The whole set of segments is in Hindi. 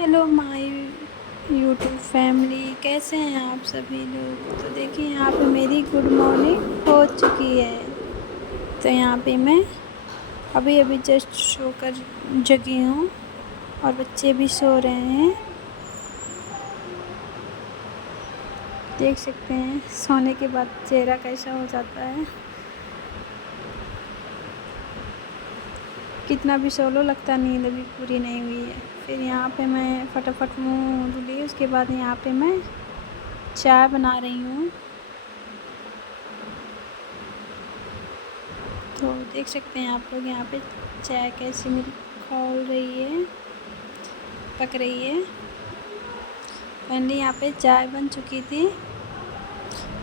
हेलो माय यूट्यूब फैमिली, कैसे हैं आप सभी लोग। तो देखिए यहाँ पे मेरी गुड मॉर्निंग हो चुकी है। तो यहाँ पे मैं अभी अभी जस्ट सोकर जगी हूँ और बच्चे भी सो रहे हैं। देख सकते हैं सोने के बाद चेहरा कैसा हो जाता है। कितना भी सो लो लगता नींद अभी पूरी नहीं हुई है। फिर यहाँ पे मैं फटाफट मुँह धुली, उसके बाद यहाँ पे मैं चाय बना रही हूँ। तो देख सकते हैं आप लोग यहाँ पे चाय कैसी मेरी खौल रही है, पक रही है। फाइनली यहाँ पे चाय बन चुकी थी।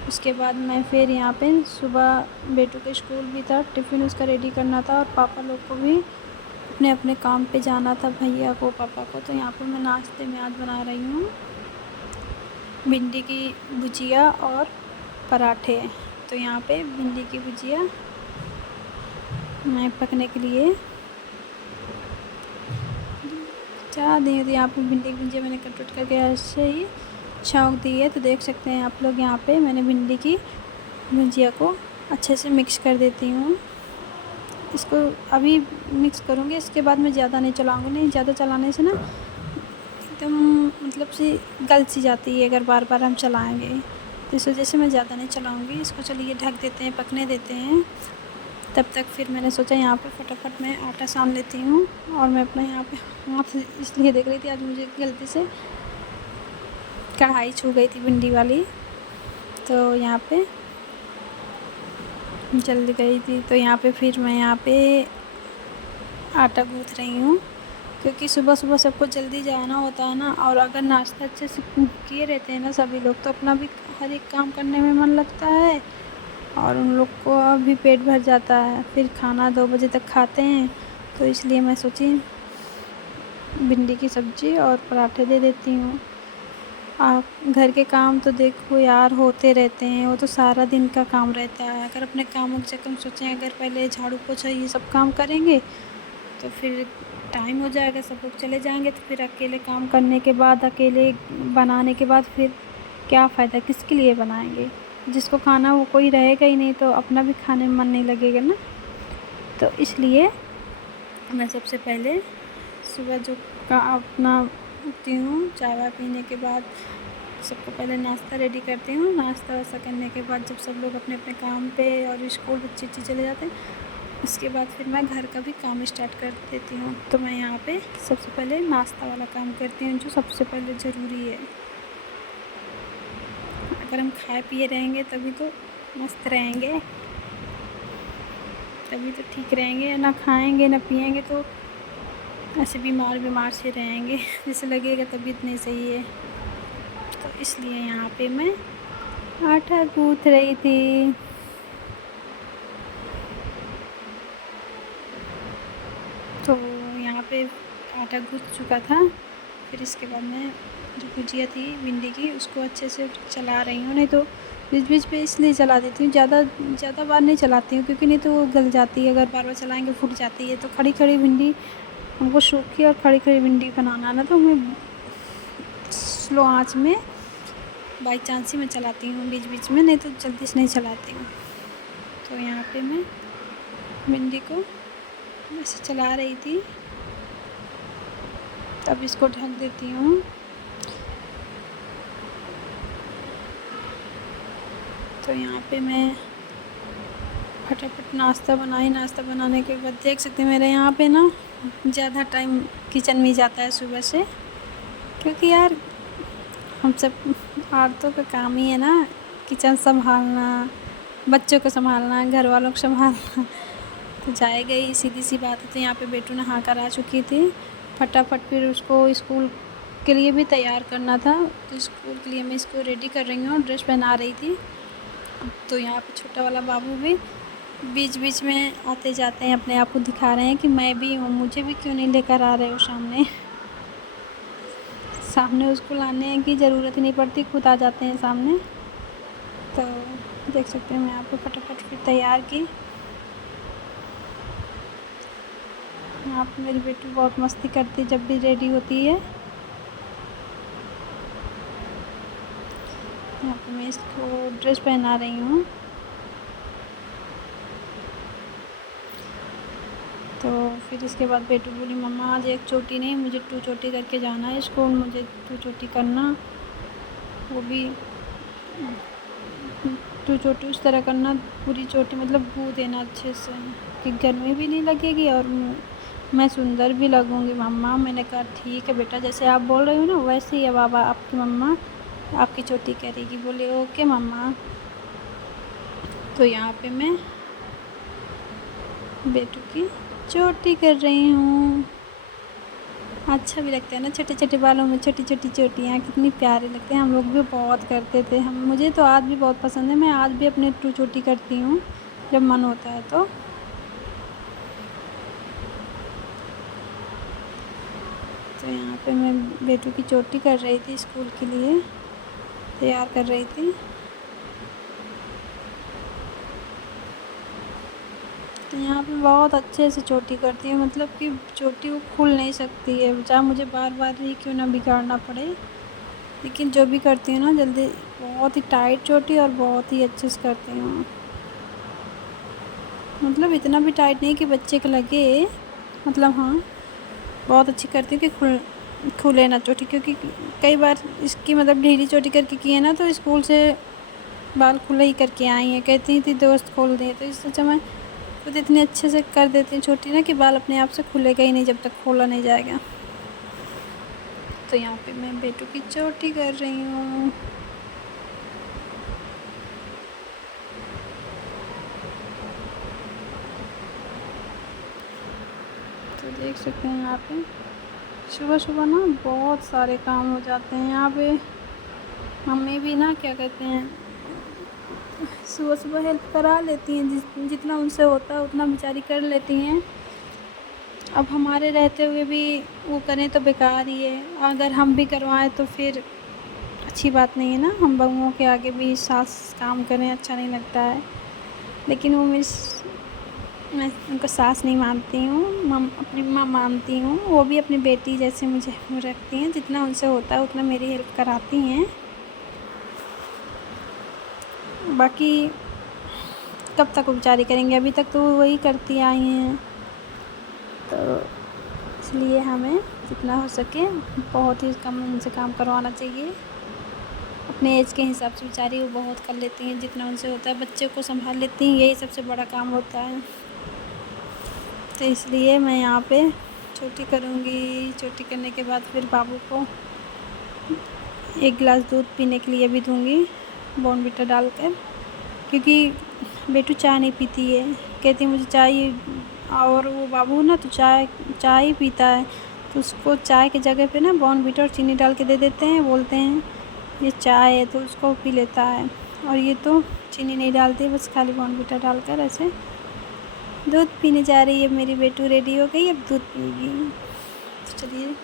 उसके बाद मैं फिर यहाँ पे सुबह बेटू का स्कूल भी था, टिफ़िन उसका रेडी करना था और पापा लोग को भी अपने अपने काम पे जाना था, भैया को पापा को। तो यहाँ पे मैं नाश्ते में आज बना रही हूँ भिंडी की भुजिया और पराठे। तो यहाँ पे भिंडी की भुजिया मैं पकने के लिए चढ़ा दी थी। यहाँ पे भिंडी की भुजिया मैंने कट करके ऐसे ही छौंक दी है। तो देख सकते हैं आप लोग यहाँ पे मैंने भिंडी की भुजिया को अच्छे से मिक्स कर देती हूँ। इसको अभी मिक्स करूँगी, इसके बाद मैं ज़्यादा नहीं चलाऊँगी। नहीं ज़्यादा चलाने से ना एकदम मतलब सी गल सी जाती है अगर बार बार हम चलाएँगे। तो इस वजह से मैं ज़्यादा नहीं चलाऊँगी इसको। चलिए ढक देते हैं, पकने देते हैं। तब तक फिर मैंने सोचा यहाँ पे फटाफट मैं आटा सान लेती हूँ। और मैं अपना यहाँ पे हाथ इसलिए देख रही थी, आज मुझे गलती से कढ़ाई छू गई थी भिंडी वाली, तो यहाँ पे जल गई थी। तो यहाँ पे फिर मैं यहाँ पे आटा गूँथ रही हूँ, क्योंकि सुबह सुबह सबको जल्दी जाना होता है ना। और अगर नाश्ता अच्छे से किए रहते हैं ना सभी लोग, तो अपना भी हर एक काम करने में मन लगता है और उन लोग को भी पेट भर जाता है। फिर खाना 2 बजे तक खाते हैं। तो इसलिए मैं सोची भिंडी की सब्ज़ी और पराठे दे देती हूँ। आप घर के काम तो देखो यार होते रहते हैं, वो तो सारा दिन का काम रहता है। अगर अपने कामों की जगह हम सोचें अगर पहले झाड़ू पोछा ये सब काम करेंगे तो फिर टाइम हो जाएगा, सब लोग चले जाएंगे। तो फिर अकेले काम करने के बाद, अकेले बनाने के बाद फिर क्या फ़ायदा, किसके लिए बनाएंगे। जिसको खाना वो कोई रहेगा ही नहीं, तो अपना भी खाने में मन नहीं लगेगा ना। तो इसलिए मैं सबसे पहले सुबह जो का अपना उठती हूँ, चाय वाय पीने के बाद सबको पहले नाश्ता रेडी करती हूँ। नाश्ता वास्ता करने के बाद जब सब लोग अपने अपने काम पे और स्कूल बच्चे चले जाते हैं, उसके बाद फिर मैं घर का भी काम स्टार्ट कर देती हूँ। तो मैं यहाँ पे सबसे पहले नाश्ता वाला काम करती हूँ, जो सबसे पहले ज़रूरी है। अगर हम खाए पिए रहेंगे तभी तो मस्त रहेंगे, तभी तो ठीक रहेंगे। ना खाएंगे ना पिएंगे तो ऐसे बीमार से रहेंगे, जैसे लगेगा तबीयत नहीं सही है। तो इसलिए यहाँ पे मैं आटा गूँथ रही थी। तो यहाँ पे आटा गूँथ चुका था। फिर इसके बाद मैं जो भुजिया थी भिंडी की उसको अच्छे से चला रही हूँ। नहीं तो बीच बीच पे इसलिए चला देती हूँ, ज़्यादा बार नहीं चलाती हूँ, क्योंकि नहीं तो वो गल जाती है। अगर बार बार चलाएँगे फूट जाती है। तो खड़ी खड़ी भिंडी हमको सूखी और खड़ी खड़ी भिंडी बनाना ना, तो हमें स्लो आँच में बाई चांस ही मैं चलाती हूँ बीच बीच में, नहीं तो जल्दी से नहीं चलाती हूँ। तो यहाँ पे मैं भिंडी को ऐसे चला रही थी, तब इसको ढक देती हूँ। तो यहाँ पे मैं फटाफट नाश्ता बनाई। नाश्ता बनाने के बाद देख सकते हैं मेरे यहाँ पे ना ज़्यादा टाइम किचन में जाता है सुबह से, क्योंकि यार हम सब औरतों का काम ही है ना किचन संभालना, बच्चों को संभालना, घर वालों को संभालना। तो जाएगा ही, सीधी सी बात है। तो यहाँ पे बेटू नहा कर आ चुकी थी। फटाफट फिर उसको स्कूल के लिए भी तैयार करना था, तो स्कूल के लिए मैं इसको रेडी कर रही हूँ, ड्रेस पहना रही थी। तो यहाँ पे छोटा वाला बाबू भी बीच बीच में आते जाते हैं, अपने आप को दिखा रहे हैं कि मैं भी हूँ, मुझे भी क्यों नहीं लेकर आ रहे हो सामने। सामने उसको लाने की ज़रूरत ही नहीं पड़ती, खुद आ जाते हैं सामने। तो देख सकते हैं मैं आपको फटाफट फिर तैयार की। यहाँ पे मेरी बेटी बहुत मस्ती करती जब भी रेडी होती है। यहाँ पे मैं इसको ड्रेस पहना रही हूँ। तो फिर इसके बाद बेटू बोली मम्मा आज एक चोटी नहीं, मुझे 2 चोटी करके जाना है स्कूल, मुझे 2 चोटी करना, वो भी 2 चोटी उस तरह करना, पूरी चोटी मतलब गूँथ देना अच्छे से कि गर्मी भी नहीं लगेगी और मैं सुंदर भी लगूँगी मम्मा। मैंने कहा ठीक है बेटा, जैसे आप बोल रही हो ना वैसे ही अब आपकी मम्मा आपकी चोटी करेगी। बोले ओके मम्मा। तो यहाँ पे मैं बेटू की चोटी कर रही हूँ। अच्छा भी लगता है ना, छोटे छोटे बालों में छोटी छोटी चोटियाँ कितनी प्यारे लगते हैं। हम लोग भी बहुत करते थे, मुझे तो आज भी बहुत पसंद है। मैं आज भी अपने 2 चोटी करती हूँ जब मन होता है तो यहाँ पे मैं बेटू की चोटी कर रही थी, स्कूल के लिए तैयार कर रही थी। तो यहाँ पे बहुत अच्छे से चोटी करती है, मतलब कि चोटी वो खुल नहीं सकती है, चाहे मुझे बार बार ही क्यों ना बिगाड़ना पड़े, लेकिन जो भी करती हूँ ना जल्दी, बहुत ही टाइट चोटी और बहुत ही अच्छे से करती हूँ। मतलब इतना भी टाइट नहीं कि बच्चे को लगे, मतलब हाँ बहुत अच्छी करती हूँ कि खुले ना चोटी, क्योंकि कई बार इसकी मतलब ढीली चोटी करके की है ना तो स्कूल से बाल खुले ही करके आई हैं, कहती थी दोस्त खोल दे, तो इससे अच्छा मैं खुद इतने अच्छे से कर देती हूँ छोटी ना कि बाल अपने आप से खुलेगा ही नहीं जब तक खोला नहीं जाएगा। तो यहाँ पे मैं बेटू की चोटी कर रही हूँ। तो देख सकते हैं यहाँ पे सुबह सुबह ना बहुत सारे काम हो जाते हैं। यहाँ पे मम्मी भी ना क्या कहते हैं सुबह सुबह हेल्प करा लेती हैं, जितना उनसे होता है उतना बेचारी कर लेती हैं। अब हमारे रहते हुए भी वो करें तो बेकार ही है, अगर हम भी करवाएं तो फिर अच्छी बात नहीं है ना। हम बहुओं के आगे भी सास काम करें अच्छा नहीं लगता है, लेकिन मैं उनको सास नहीं मानती हूँ, अपनी माँ मानती हूँ। वो भी अपनी बेटी जैसे मुझे रखती हैं, जितना उनसे होता है उतना मेरी हेल्प कराती हैं। बाकी कब तक वो बेचारी करेंगे, अभी तक तो वही करती आई हैं, तो इसलिए हमें जितना हो सके बहुत ही कम उनसे काम करवाना चाहिए। अपने एज के हिसाब से बेचारी वो बहुत कर लेती हैं, जितना उनसे होता है बच्चे को संभाल लेती हैं, यही सबसे बड़ा काम होता है। तो इसलिए मैं यहाँ पे चोटी करूँगी। चोटी करने के बाद फिर बाबू को 1 गिलास दूध पीने के लिए भी दूँगी बॉर्नवीटा डालकर, क्योंकि बेटू चाय नहीं पीती है, कहती मुझे चाय, और वो बाबू ना तो चाय ही पीता है, तो उसको चाय की जगह पे ना बॉर्नवीटा और चीनी डाल के दे देते हैं, बोलते हैं ये चाय है, तो उसको पी लेता है। और ये तो चीनी नहीं डालती, बस खाली बॉर्नवीटा डालकर ऐसे दूध पीने जा रही है। मेरी बेटू रेडी हो गई, अब दूध पिएगी। तो चलिए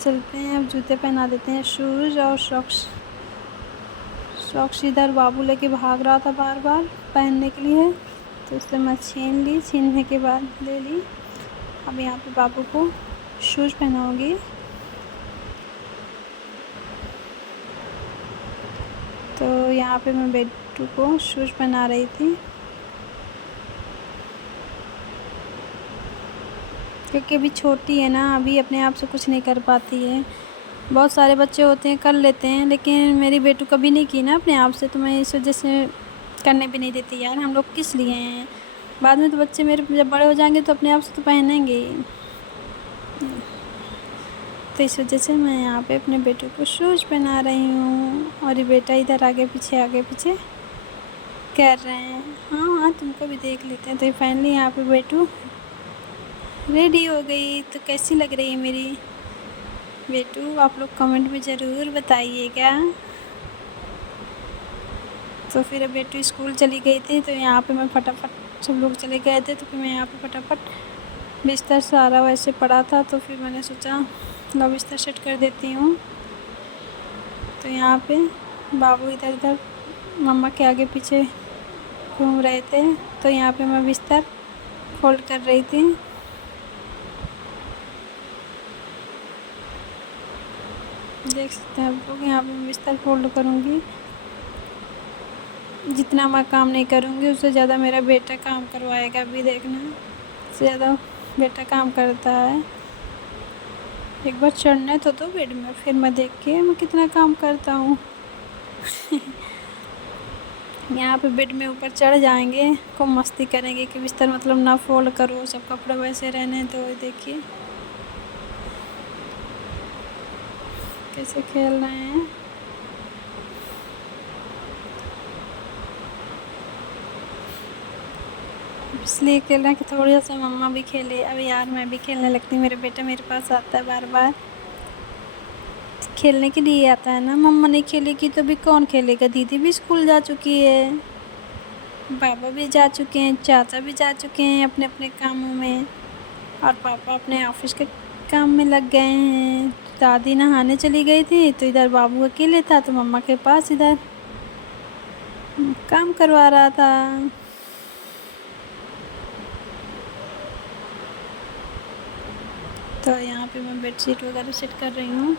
चलते हैं, अब जूते पहना देते हैं, शूज़ और सॉक्स इधर बाबू लेके भाग रहा था बार बार पहनने के लिए, तो उससे मैं छीनने के बाद ले ली। अब यहाँ पे बाबू को शूज़ पहनाऊँगी। तो यहाँ पे मैं बेटू को शूज़ पहना रही थी, क्योंकि अभी छोटी है ना, अभी अपने आप से कुछ नहीं कर पाती है। बहुत सारे बच्चे होते हैं कर लेते हैं, लेकिन मेरी बेटू कभी नहीं की ना अपने आप से, तो मैं इस वजह से करने भी नहीं देती। यार हम लोग किस लिए हैं, बाद में तो बच्चे मेरे जब बड़े हो जाएंगे तो अपने आप से तो पहनेंगे ही। तो इस वजह से मैं यहाँ पे अपने बेटू को शूज़ पहना रही हूँ, और ये बेटा इधर आगे पीछे कर रहे हैं। हाँ हाँ तुमको भी देख लेते हैं। तो फाइनली यहाँ पे बेटू रेडी हो गई। तो कैसी लग रही है मेरी बेटू, आप लोग कमेंट में ज़रूर बताइएगा। तो फिर बेटू स्कूल चली गई थी, तो यहाँ पे मैं फटाफट, सब लोग चले गए थे तो फिर मैं यहाँ पे फटाफट बिस्तर सारा वैसे पड़ा था, तो फिर मैंने सोचा लो बिस्तर सेट कर देती हूँ। तो यहाँ पे बाबू इधर उधर मम्मा के आगे पीछे घूम रहे थे, तो यहाँ पे मैं बिस्तर फोल्ड कर रही थी। देख सकते हैं आप लोग, यहाँ पे मैं बिस्तर फोल्ड करूँगी। जितना मैं काम नहीं करूँगी उससे ज़्यादा मेरा बेटा काम करवाएगा। अभी देखना, उससे ज़्यादा बेटा काम करता है। एक बार चढ़ने तो दो बेड में, फिर मैं देखती है मैं कितना काम करता हूँ। यहाँ पे बेड में ऊपर चढ़ जाएंगे, खूब मस्ती करेंगे कि बिस्तर मतलब ना फोल्ड करो, सब कपड़े वैसे रहने। तो देखिए कैसे खेल रहे हैं। इसलिए खेल रहे हैं कि थोड़ा सा मम्मा भी खेले। अब यार मैं भी खेलने लगती हूँ, मेरा बेटा मेरे पास आता है बार बार, खेलने के लिए आता है ना। मम्मा नहीं खेलेगी तो भी कौन खेलेगा। दीदी भी स्कूल जा चुकी है, बाबा भी जा चुके हैं, चाचा भी जा चुके हैं अपने अपने कामों में, और पापा अपने ऑफिस के काम में लग गए हैं। दादी नहाने चली गई थी तो इधर बाबू अकेले था, तो मम्मा के पास इधर काम करवा रहा था। तो यहाँ पे मैं बेडशीट वगैरह सेट कर रही हूँ।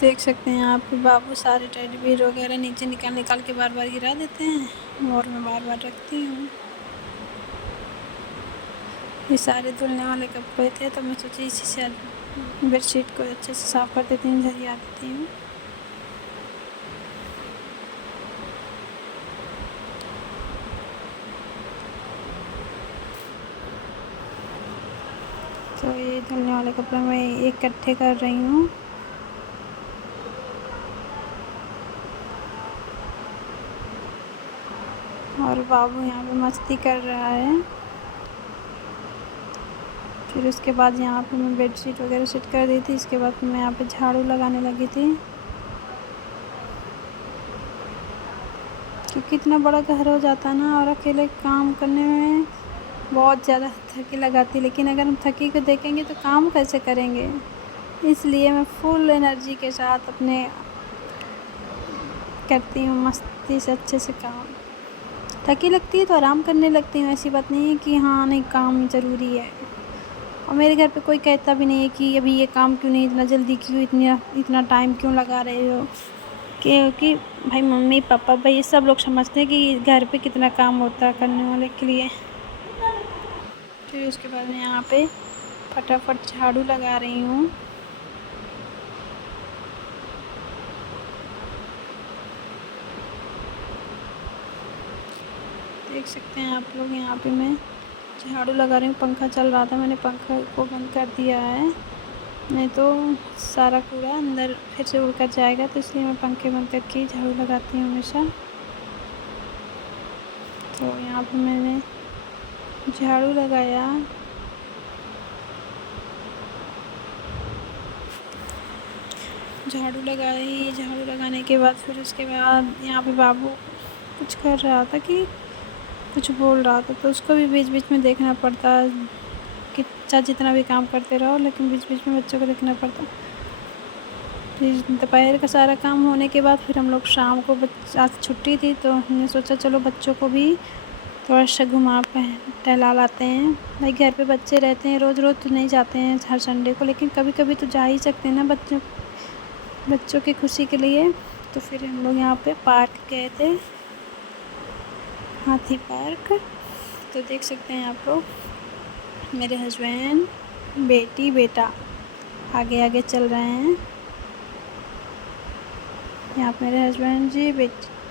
देख सकते हैं यहाँ पे बाबू सारे टेडी बियर वगैरह नीचे निकाल निकाल के बार बार गिरा देते हैं, और मैं बार बार रखती हूँ। ये सारे धुलने वाले कपड़े थे, तो मैं सोची इसी से बेडशीट को अच्छे से साफ़ कर देती हूँ, झरिया देती हूँ। तो ये धुलने वाले कपड़े मैं इकट्ठे कर रही हूँ। और बाबू यहाँ पे मस्ती कर रहा है। फिर उसके बाद यहाँ पे मैं बेडशीट वगैरह सेट कर दी थी। इसके बाद मैं यहाँ पे झाड़ू लगाने लगी थी, क्योंकि इतना बड़ा घर हो जाता ना, और अकेले काम करने में बहुत ज़्यादा थकी लगाती। लेकिन अगर हम थकी को देखेंगे तो काम कैसे करेंगे। इसलिए मैं फुल एनर्जी के साथ अपने करती हूँ, मस्ती से अच्छे से काम। थकी लगती है तो आराम करने लगती हूँ, ऐसी बात नहीं है कि हाँ नहीं काम ज़रूरी है। और मेरे घर पे कोई कहता भी नहीं है कि अभी ये काम क्यों नहीं, इतना जल्दी क्यों, इतना टाइम क्यों लगा रहे हो। क्योंकि भाई मम्मी पापा भाई सब लोग समझते हैं कि घर पे कितना काम होता है करने वाले के लिए। फिर उसके बाद मैं यहाँ पे फटाफट झाड़ू लगा रही हूँ। देख सकते हैं आप लोग, यहाँ पे मैं झाड़ू लगा रही हूँ। पंखा चल रहा था, मैंने पंखा को बंद कर दिया है, नहीं तो सारा कूड़ा अंदर फिर से उड़ कर जाएगा। तो इसलिए मैं पंखे बंद करके झाड़ू लगाती हूँ हमेशा। तो यहाँ पे मैंने झाड़ू लगाया। झाड़ू लगाई, झाड़ू लगाने के बाद फिर उसके बाद यहाँ पे बाबू कुछ कर रहा था कि कुछ बोल रहा था, तो उसको भी बीच बीच में देखना पड़ता है कि चाहे जितना भी काम करते रहो, लेकिन बीच बीच में बच्चों को देखना पड़ता। फिर दोपहर का सारा काम होने के बाद फिर हम लोग शाम को, आज छुट्टी थी तो हमने सोचा चलो बच्चों को भी थोड़ा सा घुमा टहला लाते हैं। भाई घर पे बच्चे रहते हैं, रोज़ रोज़ तो नहीं जाते हैं हर संडे को, लेकिन कभी कभी तो जा ही सकते हैं ना बच्चों की खुशी के लिए। तो फिर हम लोग यहाँ पे पार्क गए थे, हाथी पार्क। तो देख सकते हैं आप लोग, मेरे हस्बैंड, बेटी, बेटा आगे आगे चल रहे हैं। यहाँ पे मेरे हस्बैंड जी,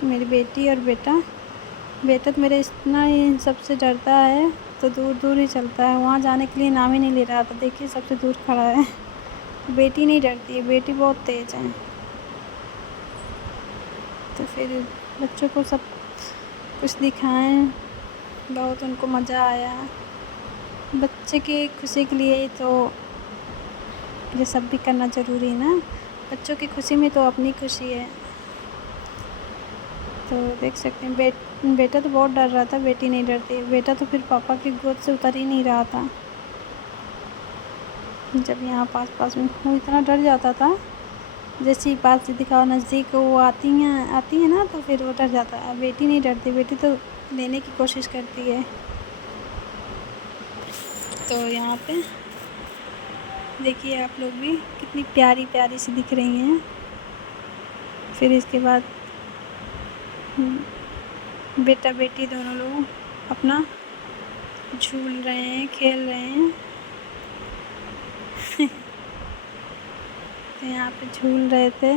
मेरी बेटी और बेटा। बेटा तो मेरा इतना ही सबसे डरता है, तो दूर दूर ही चलता है, वहाँ जाने के लिए नाम ही नहीं ले रहा था। देखिए सबसे दूर खड़ा है। बेटी नहीं डरती है, बेटी बहुत तेज़ है। तो फिर बच्चों को सब कुछ दिखाएं, बहुत उनको मज़ा आया। बच्चे की खुशी के लिए तो ये सब भी करना ज़रूरी है ना। बच्चों की खुशी में तो अपनी खुशी है। तो देख सकते हैं बेटा तो बहुत डर रहा था, बेटी नहीं डरती। बेटा तो फिर पापा की गोद से उतर ही नहीं रहा था। जब यहाँ पास पास में वो इतना डर जाता था, जैसे ही पास से दिखाओ नज़दीक वो आती है ना, तो फिर वो डर जाता है। बेटी नहीं डरती, बेटी तो लेने की कोशिश करती है। तो यहाँ पे देखिए आप लोग भी, कितनी प्यारी प्यारी सी दिख रही हैं। फिर इसके बाद बेटा बेटी दोनों लोग अपना झूल रहे हैं, खेल रहे हैं। तो यहाँ पे झूल रहे थे।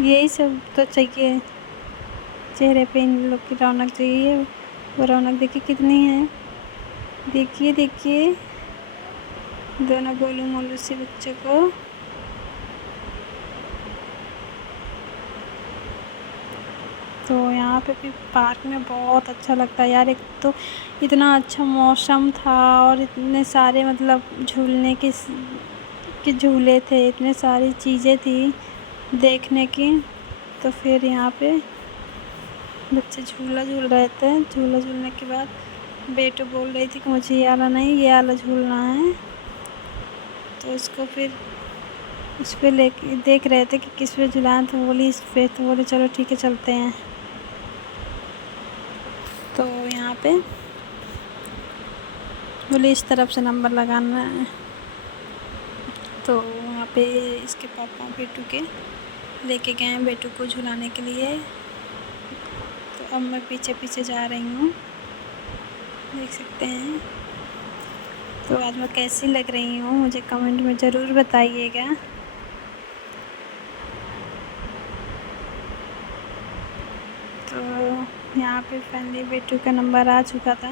यही सब तो चाहिए चेहरे पे, इन लोग की रौनक चाहिए। वो रौनक देखिए कितनी है। देखिए देखिए दोनों गोलू मोलू से बच्चों को। तो यहाँ पे भी पार्क में बहुत अच्छा लगता है यार। एक तो इतना अच्छा मौसम था और इतने सारे मतलब झूलने के झूले थे, इतने सारी चीज़ें थी देखने की। तो फिर यहाँ पे बच्चे झूला झूल रहे थे। झूला झूलने के बाद बेटू बोल रही थी कि मुझे ये वाला नहीं, ये वाला झूलना है। तो उसको फिर उस पर ले देख रहे थे कि किस पे झुलाएं, तो बोली इस पे। तो बोले चलो ठीक है चलते हैं। तो यहाँ पे बोले इस तरफ से नंबर लगाना है। तो वहाँ पे इसके पापा बेटू के लेके गए हैं बेटू को झुलाने के लिए। तो अब मैं पीछे पीछे जा रही हूँ, देख सकते हैं। तो आज मैं कैसी लग रही हूँ मुझे कमेंट में ज़रूर बताइएगा। तो यहाँ पे फाइनली बेटू का नंबर आ चुका था।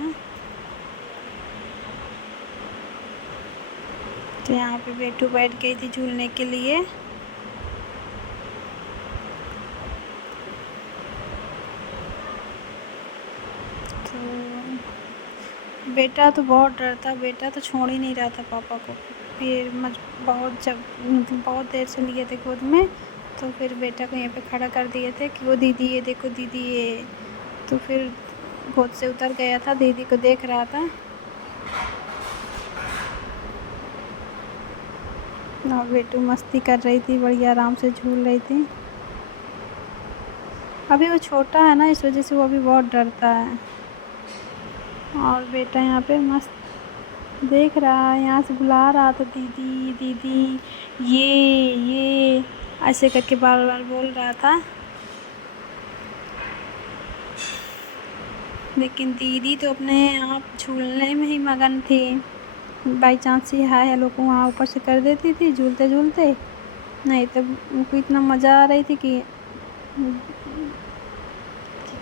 तो यहाँ पे बेटू बैठ गई थी झूलने के लिए। तो बेटा तो बहुत डरता, बेटा तो छोड़ ही नहीं रहा था पापा को। फिर बहुत देर से लिए थे गोद में। तो फिर बेटा को यहाँ पे खड़ा कर दिए थे कि वो दीदी ये देखो दीदी ये। तो फिर गोद से उतर गया था, दीदी को देख रहा था। और बेटू मस्ती कर रही थी, बढ़िया आराम से झूल रही थी। अभी वो छोटा है ना, इस वजह से वो अभी बहुत डरता है। और बेटा यहाँ पे मस्त देख रहा है, यहाँ से बुला रहा था दीदी दीदी ये ऐसे करके बार बार बोल रहा था। लेकिन दीदी तो अपने आप झूलने में ही मगन थी। By chance he hi hello को वहाँ ऊपर से कर देती थी झूलते झूलते। नहीं तो उनको इतना मज़ा आ रही थी कि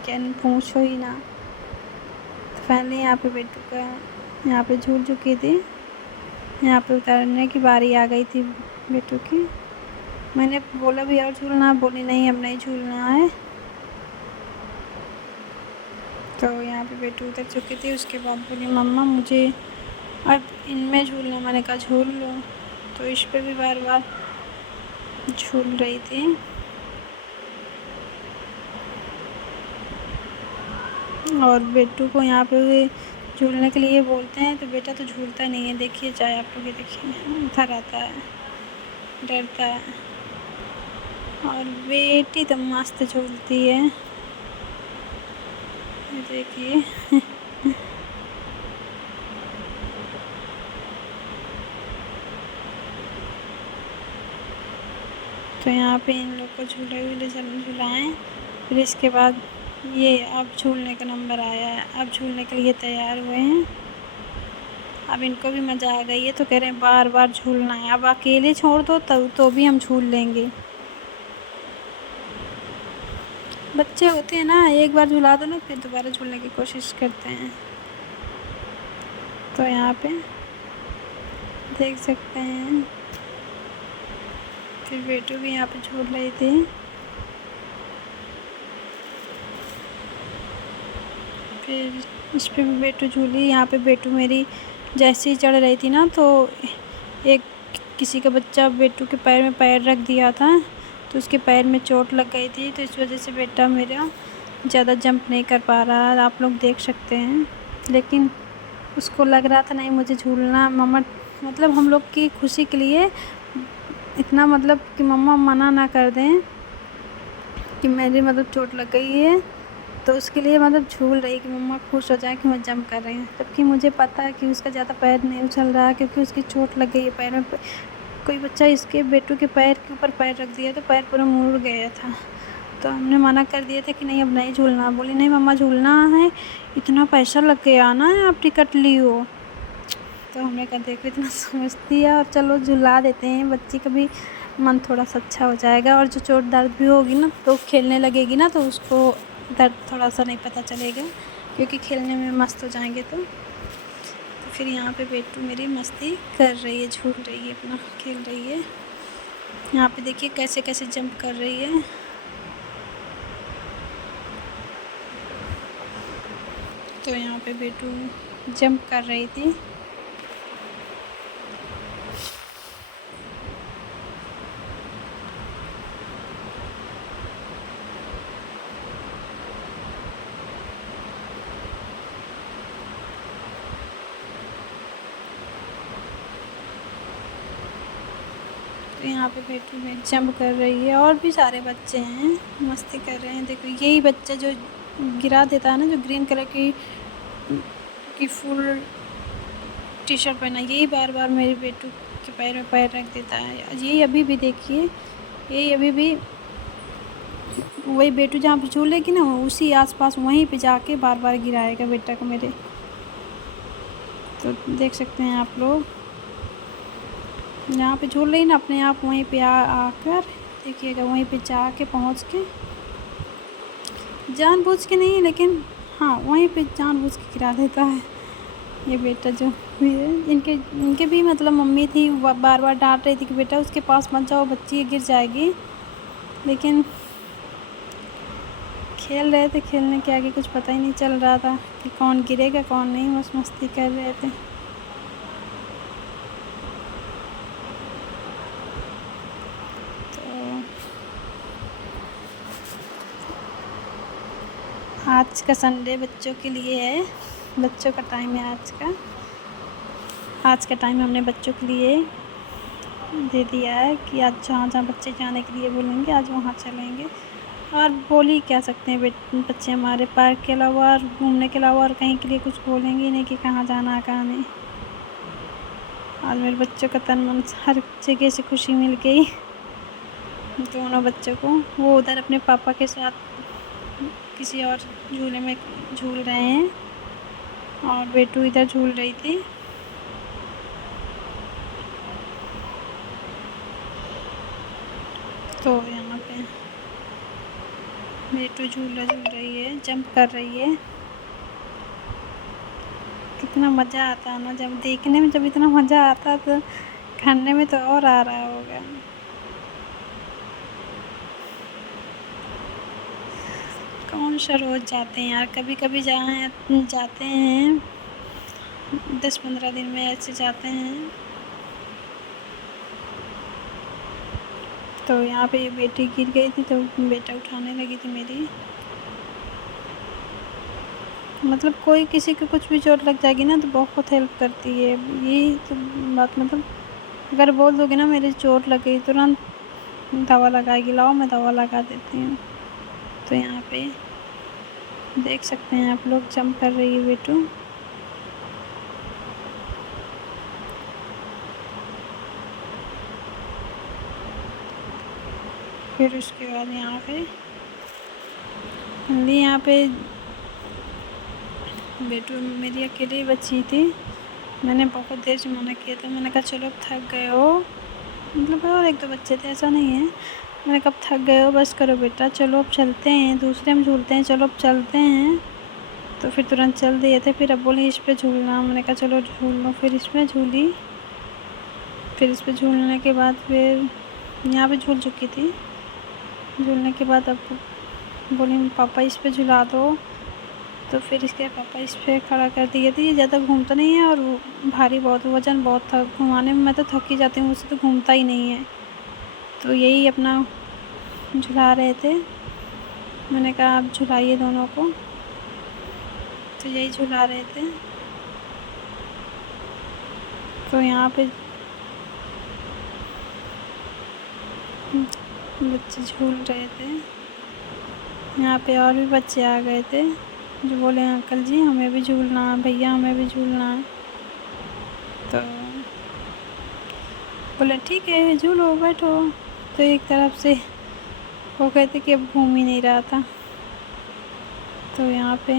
क्या पूछो ही ना। तो फाइनली यहाँ पे बेटू का यहाँ पे झूल चुकी थी। यहाँ पे उतरने की बारी आ गई थी बेटू की। मैंने बोला भी और झूलना, बोली नहीं अब नहीं झूलना है। तो यहाँ पे बेटू उतर चुकी थी। उसके बाद बोली मम्मा मुझे अब इनमें झूलना। मैंने कहा झूल लो। तो इस पे भी बार बार झूल रही थी। और बेटू को यहाँ पे झूलने के लिए बोलते हैं तो बेटा तो झूलता नहीं है। देखिए चाहे आप लोग ये देखिए, उधर आता है, डरता है। और बेटी तो मस्त झूलती है, ये देखिए। तो यहाँ पे इन लोग को झूले झुलाएँ। फिर इसके बाद ये अब झूलने का नंबर आया है, अब झूलने के लिए तैयार हुए हैं। अब इनको भी मज़ा आ गई है तो कह रहे हैं बार बार झूलना है। अब अकेले छोड़ दो तब तो भी हम झूल लेंगे। बच्चे होते हैं ना, एक बार झुला दो ना फिर दोबारा झूलने की कोशिश करते हैं। तो यहाँ पे देख सकते हैं फिर बेटू भी यहाँ पे झूल रही थी। फिर इस पे भी बेटू झूली। यहाँ पे बेटू मेरी जैसे ही चढ़ रही थी ना, तो एक किसी का बच्चा बेटू के पैर में पैर रख दिया था, तो उसके पैर में चोट लग गई थी। तो इस वजह से बेटा मेरा ज़्यादा जंप नहीं कर पा रहा है, आप लोग देख सकते हैं। लेकिन उसको लग रहा था नहीं मुझे झूलना, मम्मा मतलब हम लोग की खुशी के लिए इतना, मतलब कि मम्मा मना ना कर दें कि मेरी मतलब चोट लग गई है, तो उसके लिए मतलब झूल रही कि मम्मा खुश हो जाए कि मैं जंप कर रही हूँ। जबकि मुझे पता है कि उसका ज़्यादा पैर नहीं उछल रहा है, क्योंकि उसकी चोट लग गई है पैर में। कोई बच्चा इसके बेटू के पैर के ऊपर पैर रख दिया तो पैर पूरा मुड़ गया था। तो हमने मना कर दिया था कि नहीं अब नहीं झूलना। बोली नहीं मम्मा झूलना है, इतना पैसा लग गया ना, आप टिकट ली हो। तो हमने कहा देखो इतना समझती है, और चलो झुला देते हैं, बच्ची का भी मन थोड़ा सा अच्छा हो जाएगा। और जो चोट दर्द भी होगी ना तो खेलने लगेगी ना, तो उसको दर्द थोड़ा सा नहीं पता चलेगा, क्योंकि खेलने में मस्त हो जाएंगे। तो फिर यहाँ पे बेटू मेरी मस्ती कर रही है, झूल रही है, अपना खेल रही है। यहाँ पे देखिए कैसे कैसे जंप कर रही है। तो यहाँ पे बेटू जंप कर रही थी। तो यहाँ पे बेटू में जंप कर रही है, और भी सारे बच्चे हैं मस्ती कर रहे हैं। देखो यही बच्चा जो गिरा देता है ना, जो ग्रीन कलर की फुल टी शर्ट पहना, यही बार बार मेरे बेटू के पैर में पैर रख देता है। यही अभी भी देखिए, यही अभी भी वही बेटू जहाँ पे झूलेगी ना, उसी आसपास वहीं पे जाके बार बार गिराएगा बेटा को मेरे। तो देख सकते हैं आप लोग, जहाँ पे झूल रही ना अपने आप वहीं पे आकर देखिएगा, वहीं पे जाके पहुँच के, जानबूझ के नहीं लेकिन हाँ वहीं पे जानबूझ के गिरा देता है ये बेटा जो भी है। इनके भी मतलब मम्मी थी, बार बार डांट रही थी कि बेटा उसके पास मत जाओ, बच्ची गिर जाएगी। लेकिन खेल रहे थे, खेलने के आगे कुछ पता ही नहीं चल रहा था कि कौन गिरेगा कौन नहीं, बस मस्ती कर रहे थे। तो आज का संडे बच्चों के लिए है, बच्चों का टाइम है आज का टाइम हमने बच्चों के लिए दे दिया है कि आज जहाँ जहाँ बच्चे जाने के लिए बोलेंगे आज वहाँ चलेंगे। और बोल ही क्या सकते हैं बच्चे हमारे, पार्क के अलावा और घूमने के अलावा और कहीं के लिए कुछ बोलेंगे ही नहीं कि कहाँ जाना है कहाँ नहीं। आज मेरे बच्चों का तन मन हर जगह से खुशी मिल गई, दोनों बच्चों को। वो उधर अपने पापा के साथ किसी और झूले में झूल रहे हैं, और बेटू इधर झूल रही थी। तो यहाँ पे बेटू झूला झूल रही है, जंप कर रही है। कितना मज़ा आता है ना, जब देखने में जब इतना मज़ा आता है तो खाने में तो और आ रहा होगा। कौन सा रोज़ जाते हैं यार, कभी कभी जाते हैं 10-15 दिन में ऐसे जाते हैं। तो यहाँ पे ये बेटी गिर गई थी तो बेटा उठाने लगी थी मेरी। मतलब कोई किसी को कुछ भी चोट लग जाएगी ना तो बहुत हेल्प करती है, यही तो बात। मतलब अगर बोल दोगे ना मेरी चोट लग गई, तुरंत दवा लगाएगी, लाओ मैं दवा लगा देती हूँ। तो यहाँ पे देख सकते हैं आप लोग, जंप कर रही है बेटू। फिर उसके बाद यहाँ पे बेटू मेरी अकेली बच्ची थी। मैंने बहुत देर से मना किया था, मैंने कहा चलो अब थक गए हो, मतलब और एक दो बच्चे थे, ऐसा नहीं है। मैंने कहा थक गए हो बस करो बेटा, चलो अब चलते हैं, दूसरे में झूलते हैं, चलो अब चलते हैं। तो फिर तुरंत चल दिए थे। फिर अब बोली इस पर झूलना, मैंने कहा चलो झूल लो। फिर इसमें झूली, फिर इस पर झूलने के बाद फिर यहाँ पे झूल चुकी थी। झूलने के बाद अब बोली पापा इस पर झुला दो, तो फिर इसके पापा इस पर खड़ा कर दिए थे। ये ज़्यादा घूमता नहीं है और भारी बहुत, वज़न बहुत था, घुमाने में मैं तो थक ही जाती हूँ, मुझसे तो घूमता ही नहीं है। तो यही अपना झुला रहे थे। मैंने कहा आप झुलाइए दोनों को, तो यही झुला रहे थे। तो यहाँ पे बच्चे झूल रहे थे। यहाँ पे और भी बच्चे आ गए थे जो बोले अंकल जी हमें भी झूलना है, भैया हमें भी झूलना है। तो बोले ठीक है झूलो बैठो। तो एक तरफ से वो कहते कि अब घूम ही नहीं रहा था, तो यहाँ पे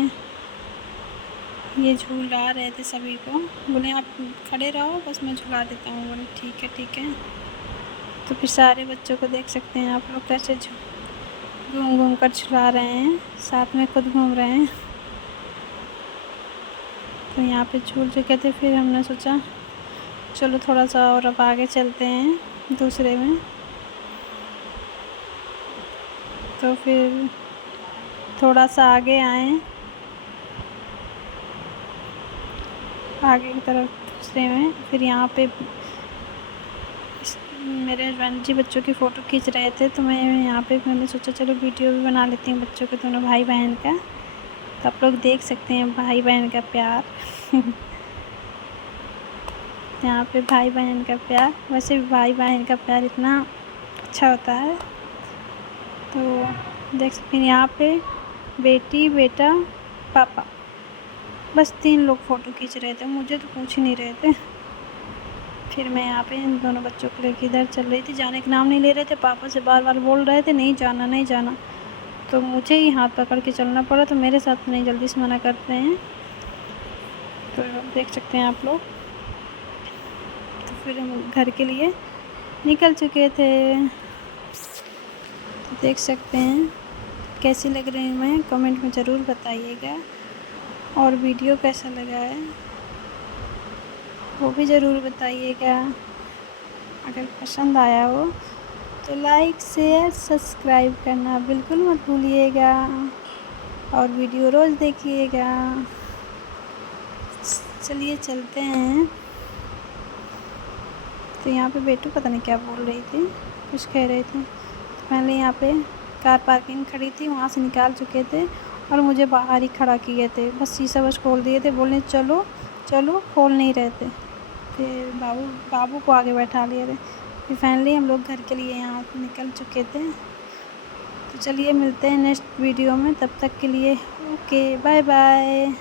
ये झूला रहे थे सभी को। बोले आप खड़े रहो बस मैं झुला देता हूँ। बोले ठीक है ठीक है। तो फिर सारे बच्चों को देख सकते हैं आप लोग कैसे घूम घूम कर झुला रहे हैं, साथ में खुद घूम रहे हैं। तो यहाँ पे झूल चुके थे, फिर हमने सोचा चलो थोड़ा सा और अब आगे चलते हैं दूसरे में। तो फिर थोड़ा सा आगे आए, आगे की तरफ दूसरे में। फिर यहाँ पे मेरे हस्बैंड जी बच्चों की फ़ोटो खींच रहे थे, तो मैंने सोचा चलो वीडियो भी बना लेती हूँ बच्चों के, दोनों भाई बहन का। तो आप लोग देख सकते हैं भाई बहन का प्यार। यहाँ पे भाई बहन का प्यार, वैसे भी भाई बहन का प्यार इतना अच्छा होता है। तो देख सकते हैं यहाँ पे बेटी बेटा पापा, बस 3 लोग फ़ोटो खींच रहे थे, मुझे तो पूछ ही नहीं रहे थे। फिर मैं यहाँ पे इन दोनों बच्चों को लेकर इधर चल रही थी, जाने का नाम नहीं ले रहे थे, पापा से बार बार बोल रहे थे नहीं जाना नहीं जाना। तो मुझे ही हाथ पकड़ के चलना पड़ा, तो मेरे साथ नहीं जल्दी से मना करते हैं। तो देख सकते हैं आप लोग। तो फिर हम घर के लिए निकल चुके थे। तो देख सकते हैं कैसी लग रही हूँ मैं, कमेंट में ज़रूर बताइएगा। और वीडियो कैसा लगा है वो भी ज़रूर बताइएगा। अगर पसंद आया हो तो लाइक शेयर सब्सक्राइब करना बिल्कुल मत भूलिएगा, और वीडियो रोज़ देखिएगा। चलिए चलते हैं। तो यहाँ पे बेटू पता नहीं क्या बोल रही थी, कुछ कह रही थी। तो पहले यहाँ पे कार पार्किंग खड़ी थी, वहाँ से निकाल चुके थे और मुझे बाहर ही खड़ा किए थे, बस शीशा बस खोल दिए थे, बोलने चलो चलो, खोल नहीं रहे थे। फिर बाबू को आगे बैठा लिए थे। फिर फाइनली हम लोग घर के लिए यहाँ निकल चुके थे। तो चलिए मिलते हैं नेक्स्ट वीडियो में, तब तक के लिए ओके बाय बाय।